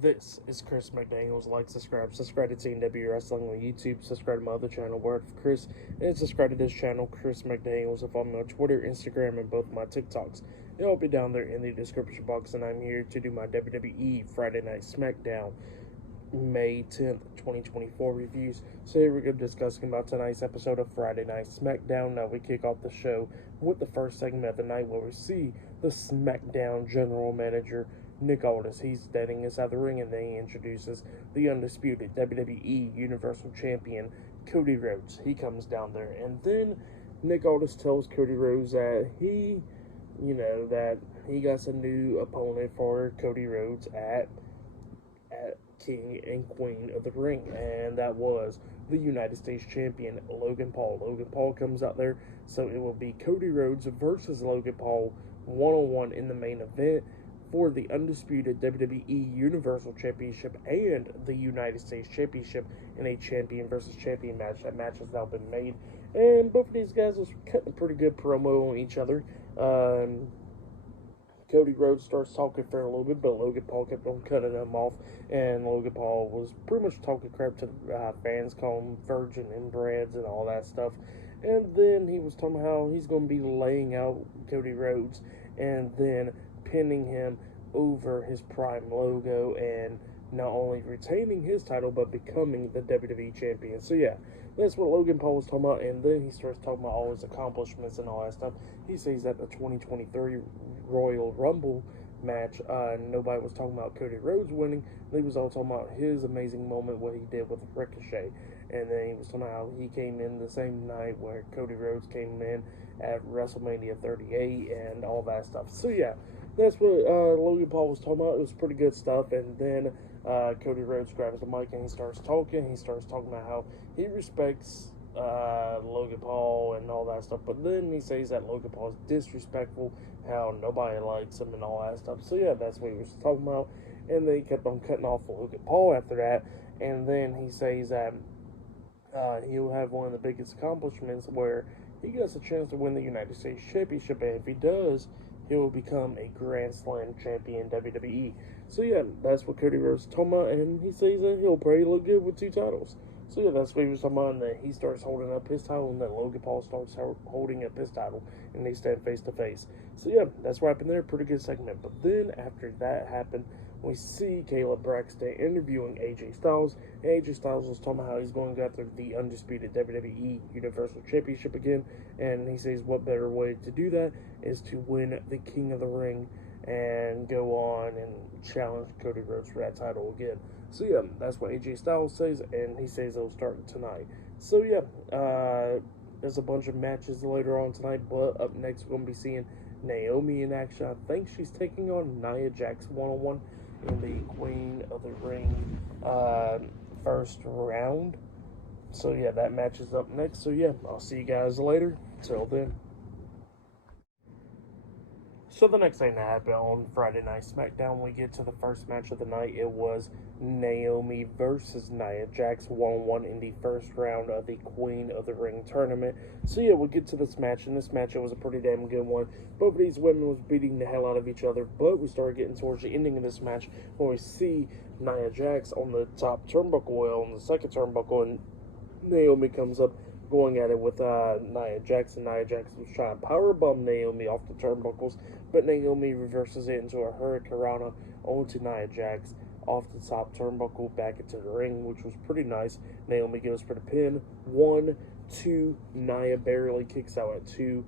This is Chris McDaniels. Like, subscribe to TNW Wrestling on YouTube, subscribe to my other channel, Word for Chris, and subscribe to this channel, Chris McDaniels, and follow me on Twitter, Instagram, and both my TikToks. It'll be down there in the description box, and I'm here to do my WWE Friday Night SmackDown May 10th, 2024 reviews. So here we're going to be discussing about tonight's episode of Friday Night SmackDown. Now we kick off the show with the first segment of the night where we see the SmackDown General Manager, Nick Aldis. He's standing inside the ring, and then he introduces the undisputed WWE Universal Champion, Cody Rhodes. He comes down there, and then Nick Aldis tells Cody Rhodes that he got a new opponent for Cody Rhodes at King and Queen of the Ring, and that was the United States Champion, Logan Paul. Logan Paul comes out there, so it will be Cody Rhodes versus Logan Paul one-on-one in the main event for the undisputed WWE Universal Championship and the United States Championship in a champion versus champion match. That match has now been made, and both of these guys was cutting a pretty good promo on each other. Cody Rhodes starts talking for a little bit, but Logan Paul kept on cutting him off, and Logan Paul was pretty much talking crap to the fans, calling him virgin inbreds and all that stuff. And then he was talking about how he's going to be laying out Cody Rhodes and then pinning him over his Prime logo and not only retaining his title but becoming the WWE Champion. So yeah, that's what Logan Paul was talking about, and then he starts talking about all his accomplishments and all that stuff. He says that the 2023 Royal Rumble match, nobody was talking about Cody Rhodes winning. They was all talking about his amazing moment, what he did with Ricochet. And then he was talking about how he came in the same night where Cody Rhodes came in at WrestleMania 38 and all that stuff. So yeah, that's what Logan Paul was talking about. It was pretty good stuff. And then Cody Rhodes grabs the mic and he starts talking. He starts talking about how he respects Logan Paul and all that stuff. But then he says that Logan Paul is disrespectful, how nobody likes him and all that stuff. So yeah, that's what he was talking about. And then he kept on cutting off Logan Paul after that. And then he says that he'll have one of the biggest accomplishments where he gets a chance to win the United States Championship, and if he does, he will become a Grand Slam champion WWE. So yeah, that's what Cody Rhodes is talking about, and he says that he'll probably look good with two titles. So yeah, that's what he was talking about, and that he starts holding up his title, and that Logan Paul starts holding up his title, and they stand face to face. So yeah, that's what happened there. Pretty good segment. But then after that happened, we see Caleb Braxton interviewing AJ Styles. And AJ Styles was talking about how he's going to go after the undisputed WWE Universal Championship again. And he says what better way to do that is to win the King of the Ring and go on and challenge Cody Rhodes for that title again. So yeah, that's what AJ Styles says, and he says it'll start tonight. So yeah, there's a bunch of matches later on tonight, but up next we're going to be seeing Naomi in action. I think she's taking on Nia Jax one-on-one in the Queen of the Ring first round. So yeah, that match is up next. So yeah, I'll see you guys later. Till then. So the next thing that happened on Friday Night SmackDown, we get to the first match of the night. It was Naomi versus Nia Jax one-on-one in the first round of the Queen of the Ring tournament. So yeah, we'll get to this match. In this match, it was a pretty damn good one. Both of these women was beating the hell out of each other, but we started getting towards the ending of this match when we see Nia Jax on the top turnbuckle, well, on the second turnbuckle, and Naomi comes up going at it with Nia Jax, and Nia Jax was trying to powerbomb Naomi off the turnbuckles, but Naomi reverses it into a hurricanrana onto Nia Jax off the top turnbuckle back into the ring, which was pretty nice. Naomi goes for the pin. 1, 2, Nia barely kicks out at 2.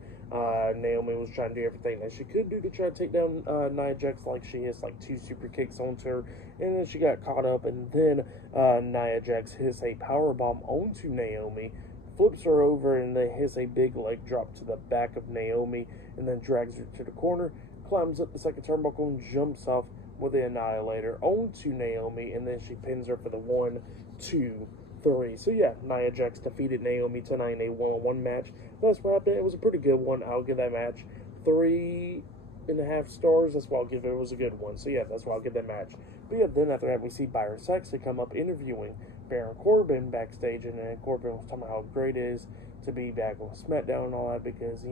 Naomi was trying to do everything that she could do to try to take down Nia Jax, like she hits like 2 super kicks onto her, and then she got caught up, and then Nia Jax hits a powerbomb onto Naomi, flips her over, and then hits a big leg drop to the back of Naomi, and then drags her to the corner, climbs up the second turnbuckle, and jumps off with the Annihilator onto Naomi, and then she pins her for the 1, 2, 3. So yeah, Nia Jax defeated Naomi tonight in a one-on-one match. That's what happened. It was a pretty good one. I'll give that match 3.5 stars. That's why I'll give it. It was a good one. So yeah, that's why I'll give that match. But yeah, then after that, we see Byron Saxton come up interviewing Baron Corbin backstage, and then Corbin was talking about how great it is to be back on SmackDown and all that, because,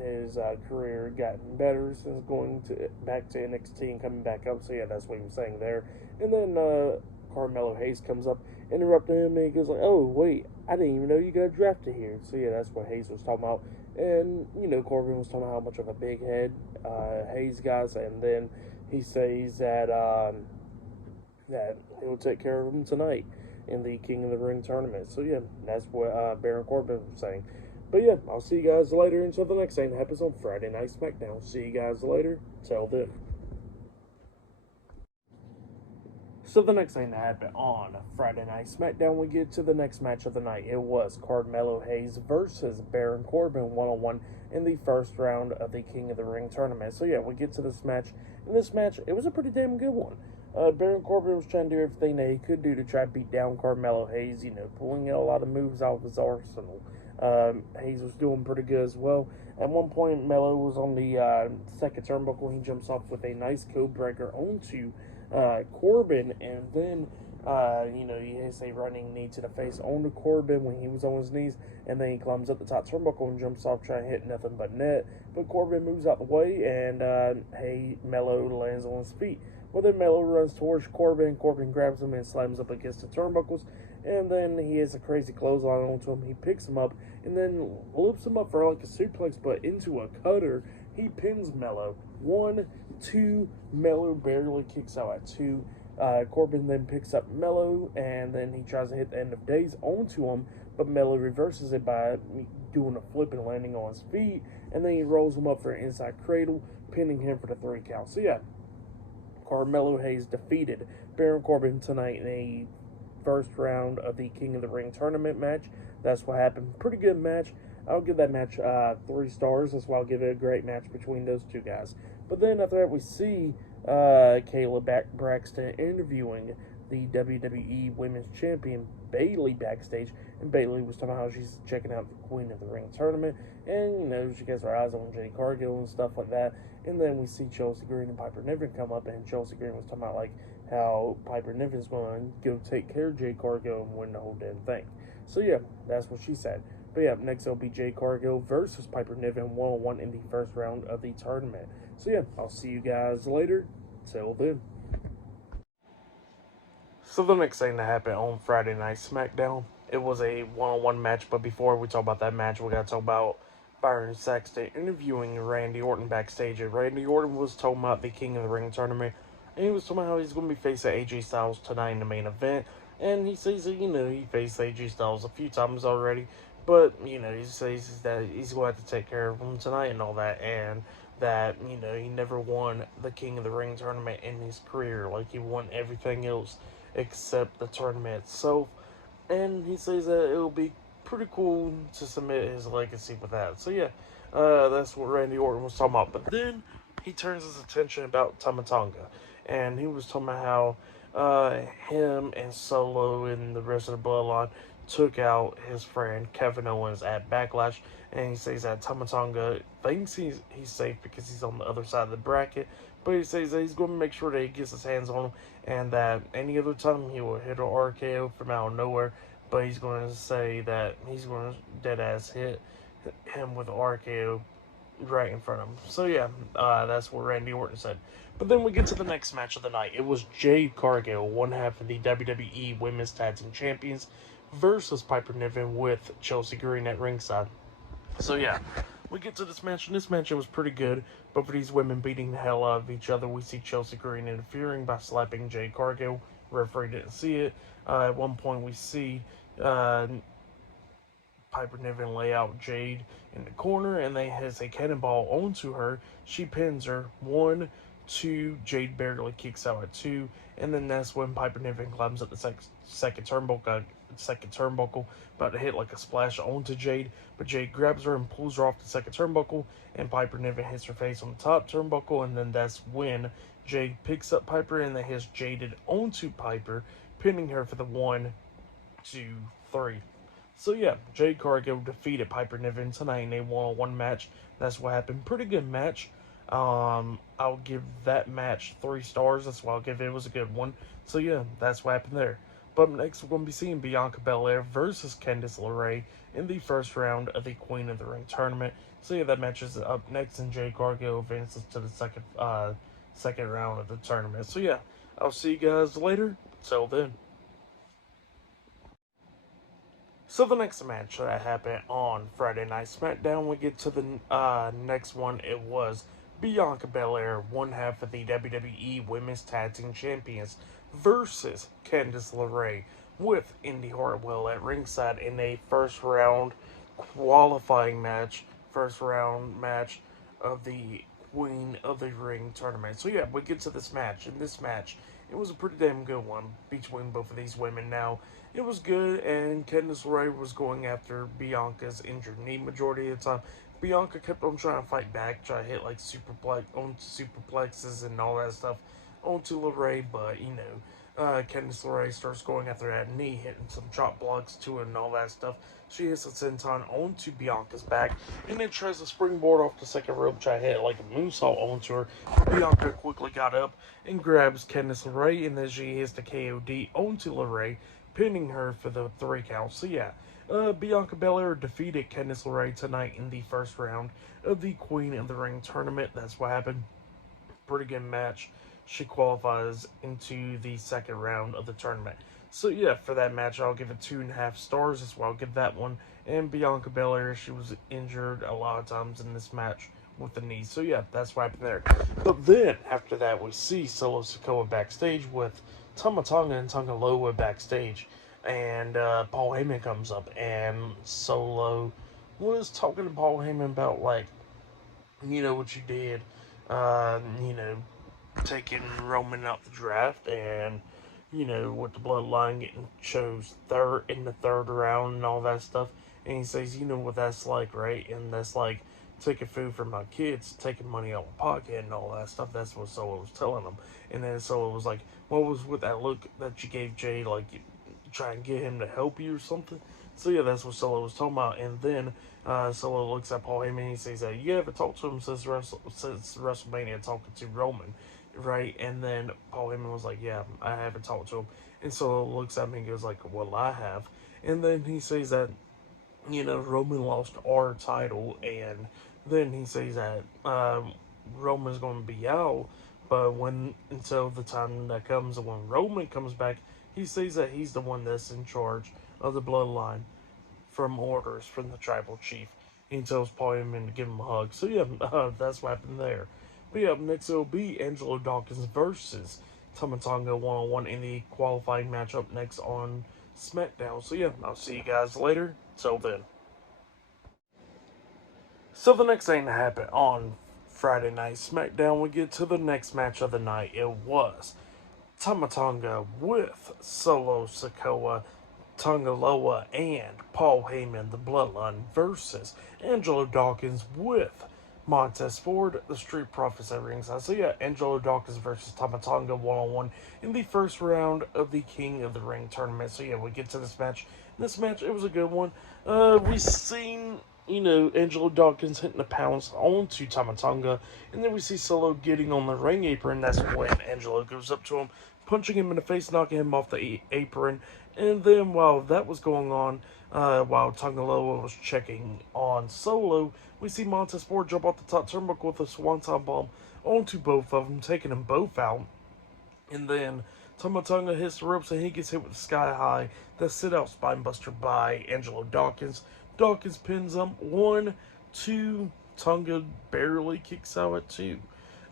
His career gotten better since going to back to NXT and coming back up. So yeah, that's what he was saying there. And then Carmelo Hayes comes up, interrupting him, and he goes like, "Oh wait, I didn't even know you got drafted here." So yeah, that's what Hayes was talking about. And Corbin was talking about how much of a big head Hayes got, and then he says that he'll take care of him tonight in the King of the Ring tournament. So yeah, that's what Baron Corbin was saying. But yeah, I'll see you guys later until the next thing happens on Friday Night SmackDown. See you guys later. Till then. So the next thing that happened on Friday Night SmackDown, we get to the next match of the night. It was Carmelo Hayes versus Baron Corbin one-on-one in the first round of the King of the Ring tournament. So yeah, we get to this match. In this match, it was a pretty damn good one. Baron Corbin was trying to do everything that he could do to try to beat down Carmelo Hayes, pulling out a lot of moves out of his arsenal. Hayes was doing pretty good as well. At one point, Melo was on the second turnbuckle. He jumps off with a nice code breaker onto Corbin, and then he has a running knee to the face onto Corbin when he was on his knees, and then he climbs up the top turnbuckle and jumps off trying to hit nothing but net. But Corbin moves out the way, and Melo lands on his feet. Well, then Melo runs towards Corbin. Corbin grabs him and slams up against the turnbuckles, and then he has a crazy clothesline onto him. He picks him up and then loops him up for like a suplex, but into a cutter. He pins Melo. 1, 2, Melo barely kicks out at 2. Corbin then picks up Melo, and then he tries to hit the end of days onto him, but Melo reverses it by doing a flip and landing on his feet, and then he rolls him up for an inside cradle, pinning him for the 3 count. So yeah, Carmelo Hayes defeated Baron Corbin tonight in a first round of the King of the Ring tournament match. That's what happened. Pretty good match. I'll give that match 3 stars. That's why I'll give it a great match between those two guys. But then after that, we see Kayla Braxton interviewing the WWE Women's Champion Bayley backstage, and Bayley was talking about how she's checking out the Queen of the Ring tournament, and she gets her eyes on Jade Cargill and stuff like that. And then we see Chelsea Green and Piper Niven come up, and Chelsea Green was talking about like how Piper Niven's going to go take care of Jade Cargill and win the whole damn thing. So yeah, that's what she said. But yeah, next it'll be Jade Cargill versus Piper Niven one-on-one in the first round of the tournament. So yeah, I'll see you guys later. Till then. So the next thing that happened on Friday Night SmackDown, it was a one-on-one match. But before we talk about that match, we got to talk about Byron Saxton interviewing Randy Orton backstage. And Randy Orton was talking about the King of the Ring tournament, and he was talking about how he's going to be facing AJ Styles tonight in the main event. And he says that, he faced AJ Styles a few times already, but, he says that he's going to have to take care of him tonight and all that, and that, he never won the King of the Ring tournament in his career. Like, he won everything else except the tournament itself. And he says that it'll be pretty cool to submit his legacy with that. So yeah, that's what Randy Orton was talking about. But then he turns his attention about Tama Tonga, and he was talking about how him and Solo and the rest of the Bloodline took out his friend Kevin Owens at Backlash, and he says that Tama Tonga thinks he's safe because he's on the other side of the bracket, but he says that he's going to make sure that he gets his hands on him, and that any other time he will hit an RKO from out of nowhere, but he's going to say that he's going to dead-ass hit him with an RKO right in front of him. So yeah, that's what Randy Orton said. But then we get to the next match of the night. It was Jade Cargill, one half of the WWE Women's Tag Team Champions, versus Piper Niven with Chelsea Green at ringside. So yeah, we get to this match, and this match was pretty good. Both of these women beating the hell out of each other. We see Chelsea Green interfering by slapping Jade Cargill. Referee didn't see it. At one point we see Piper Niven lay out Jade in the corner, and they has a cannonball onto her. She pins her. 1, 2, Jade barely kicks out at 2, and then that's when Piper Niven climbs up the second turnbuckle, about to hit like a splash onto Jade, but Jade grabs her and pulls her off the second turnbuckle, and Piper Niven hits her face on the top turnbuckle, and then that's when Jade picks up Piper and then hits Jaded onto Piper, pinning her for the 1, 2, 3. So yeah, Jade Cargill defeated Piper Niven tonight in a one-on-one match. That's what happened. Pretty good match. I'll give that match 3 stars. That's why I'll give it. It was a good one. So yeah, that's what happened there. But next, we're going to be seeing Bianca Belair versus Candice LeRae in the first round of the Queen of the Ring tournament. So yeah, that match is up next, and Jade Cargill advances to the second round of the tournament. So yeah, I'll see you guys later. Till then. So the next match that happened on Friday Night SmackDown, we get to the next one. It was Bianca Belair, one half of the WWE Women's Tag Team Champions, versus Candice LeRae with Indy Hartwell at ringside in a first round qualifying match, first round match of the Queen of the Ring tournament. So yeah, we get to this match. In this match, it was a pretty damn good one between both of these women. Now, it was good, and Candice LeRae was going after Bianca's injured knee majority of the time. Bianca kept on trying to fight back, try to hit like superplexes and all that stuff onto LeRae, but Candice LeRae starts going after that knee, hitting some chop blocks to it and all that stuff. She hits a senton onto Bianca's back, and then tries to springboard off the second rope, try to hit like a moonsault onto her. Bianca quickly got up and grabs Candice LeRae, and then she hits the KOD onto LeRae, pinning her for the 3 count. So yeah, Bianca Belair defeated Candice LeRae tonight in the first round of the Queen of the Ring tournament. That's what happened. Pretty good match. She qualifies into the second round of the tournament. So yeah, for that match, I'll give it 2.5 stars. That's why I'll give that one. And Bianca Belair, she was injured a lot of times in this match with the knee. So yeah, that's what happened there. But then, after that, we see Solo Sikoa backstage with Tama Tonga and Tonga Loa backstage. And Paul Heyman comes up, and Solo was talking to Paul Heyman about, like, what you did, taking Roman out the draft, and with the bloodline getting chose third in the third round and all that stuff. And he says, you know what that's like, right? And that's like taking food from my kids, taking money out of my pocket and all that stuff. That's what Solo was telling him. And then Solo was like, what was with that look that you gave Jay, like you try and get him to help you or something? So yeah, that's what Solo was talking about. And then Solo looks at Paul Heyman and he says, you haven't talked to him since WrestleMania talking to Roman, right? And then Paul Heyman was like, yeah, I haven't talked to him. And Solo looks at me and goes like, well, I have. And then he says that, Roman lost our title, and then he says that Roman's going to be out, but until the time that comes when Roman comes back, he says that he's the one that's in charge of the bloodline from orders from the tribal chief. He tells Paul Heyman to give him a hug. So yeah, that's what happened there. But yeah, up next it'll be Angelo Dawkins versus Tama Tonga one-on-one in the qualifying matchup next on SmackDown. So yeah, I'll see you guys later. Till then. So the next thing that happened on Friday Night SmackDown, we get to the next match of the night. It was Tama Tonga with Solo Sikoa, Tonga Loa, and Paul Heyman, the Bloodline, versus Angelo Dawkins with Montez Ford, the Street Profits at ringside. So yeah, Angelo Dawkins versus Tama Tonga one-on-one in the first round of the King of the Ring tournament. So yeah, we get to this match. This match, it was a good one. We seen, Angelo Dawkins hitting the pounce onto Tama Tonga, and then we see Solo getting on the ring apron. That's when Angelo goes up to him, punching him in the face, knocking him off the apron. And then while that was going on, while Tonga Loa was checking on Solo, we see Montez Ford jump off the top turnbuckle with a swanton bomb onto both of them, taking them both out. And then Tama Tonga hits the ropes and he gets hit with the Sky High, the sit-out spinebuster by Angelo Dawkins. Dawkins pins him 1, 2. Tonga barely kicks out at 2.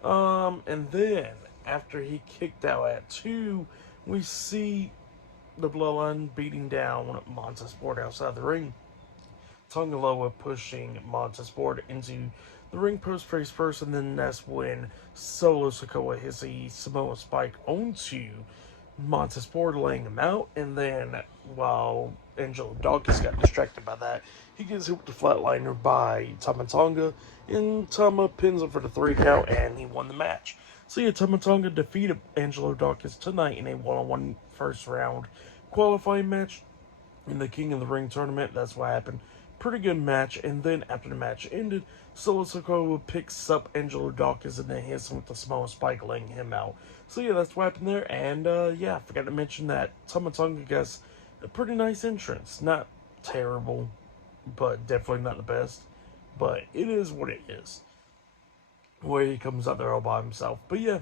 And then after he kicked out at 2, we see the Bloodline beating down Montez Ford outside the ring. Tonga Loa pushing Montez Ford into the ring post face first, and then that's when Solo Sikoa hits a Samoa Spike onto Montez Ford, laying him out. And then while Angelo Dawkins got distracted by that, he gets hit with the flatliner by Tama Tonga, and Tama pins him for the 3 count, and he won the match. So yeah, Tama Tonga defeated Angelo Dawkins tonight in a one-on-one first round qualifying match in the King of the Ring tournament. That's what happened. Pretty good match, and then after the match ended, Solo Sikoa picks up Angelo Dawkins and then hits him with the small spike, laying him out. So yeah, that's what happened there, and yeah, I forgot to mention that Tama Tonga gets a pretty nice entrance. Not terrible, but definitely not the best. But it is what it is. Where he comes out there all by himself. But yeah,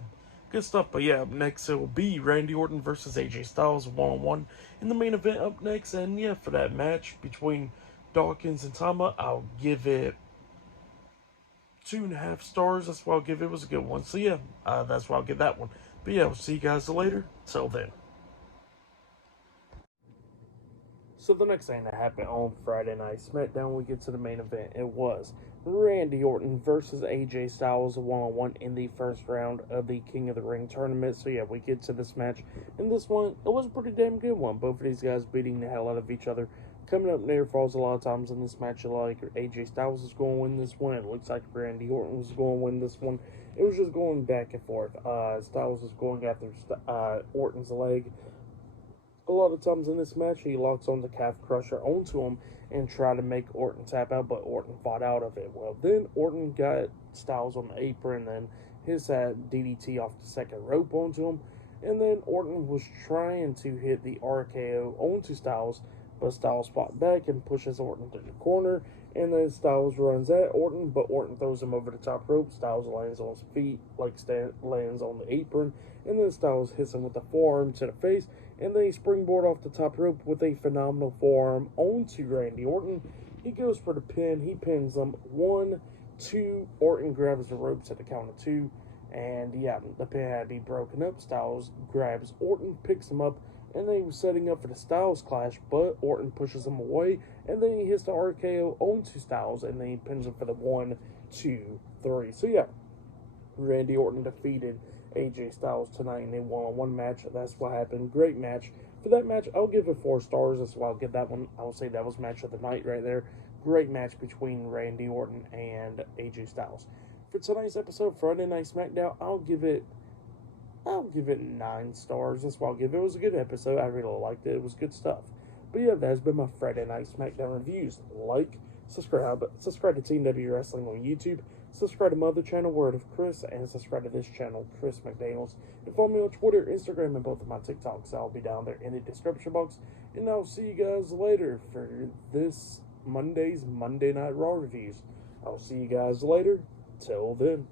good stuff. But yeah, up next it will be Randy Orton versus AJ Styles 1-on-1 in the main event up next. And yeah, for that match between Dawkins and Tama, I'll give it 2.5 stars. That's what I'll give it. It was a good one. So yeah, that's why I'll give that one. But yeah, we'll see you guys later. Till then. So the next thing that happened on Friday Night SmackDown, we get to the main event. It was Randy Orton versus AJ Styles 1-on-1 in the first round of the King of the Ring tournament. So yeah, we get to this match. And this one, it was a pretty damn good one. Both of these guys beating the hell out of each other. Coming up near falls a lot of times in this match. Like AJ Styles is going to win this one. It looks like Randy Orton was going to win this one. It was just going back and forth. Styles was going after Orton's leg. A lot of times in this match, he locks on the calf crusher onto him and tried to make Orton tap out, but Orton fought out of it. Well, then Orton got Styles on the apron, and his DDT off the second rope onto him. And then Orton was trying to hit the RKO onto Styles, but Styles fought back and pushes Orton to the corner. And then Styles runs at Orton, but Orton throws him over the top rope. Styles lands on his feet, lands on the apron. And then Styles hits him with the forearm to the face. And then he springboard off the top rope with a phenomenal forearm onto Randy Orton. He goes for the pin. He pins him. 1, 2. Orton grabs the ropes at the count of 2. And yeah, the pin had to be broken up. Styles grabs Orton, picks him up, and then he was setting up for the Styles clash, but Orton pushes him away, and then he hits the RKO onto Styles, and then he pins him for the 1, 2, 3. So yeah, Randy Orton defeated AJ Styles tonight in a one-on-one match. That's what happened. Great match. For that match, I'll give it 4 stars. That's why I'll give that one. I'll say that was match of the night right there. Great match between Randy Orton and AJ Styles. For tonight's episode, Friday Night SmackDown, I'll give it 9 stars. That's what I'll give it. It was a good episode. I really liked it. It was good stuff. But yeah, that has been my Friday Night SmackDown reviews. Like, subscribe to Team W Wrestling on YouTube. Subscribe to my other channel, Word of Chris, and subscribe to this channel, Chris McDaniels. And follow me on Twitter, Instagram, and both of my TikToks. I'll be down there in the description box. And I'll see you guys later for this Monday's Monday Night Raw reviews. I'll see you guys later. Till then.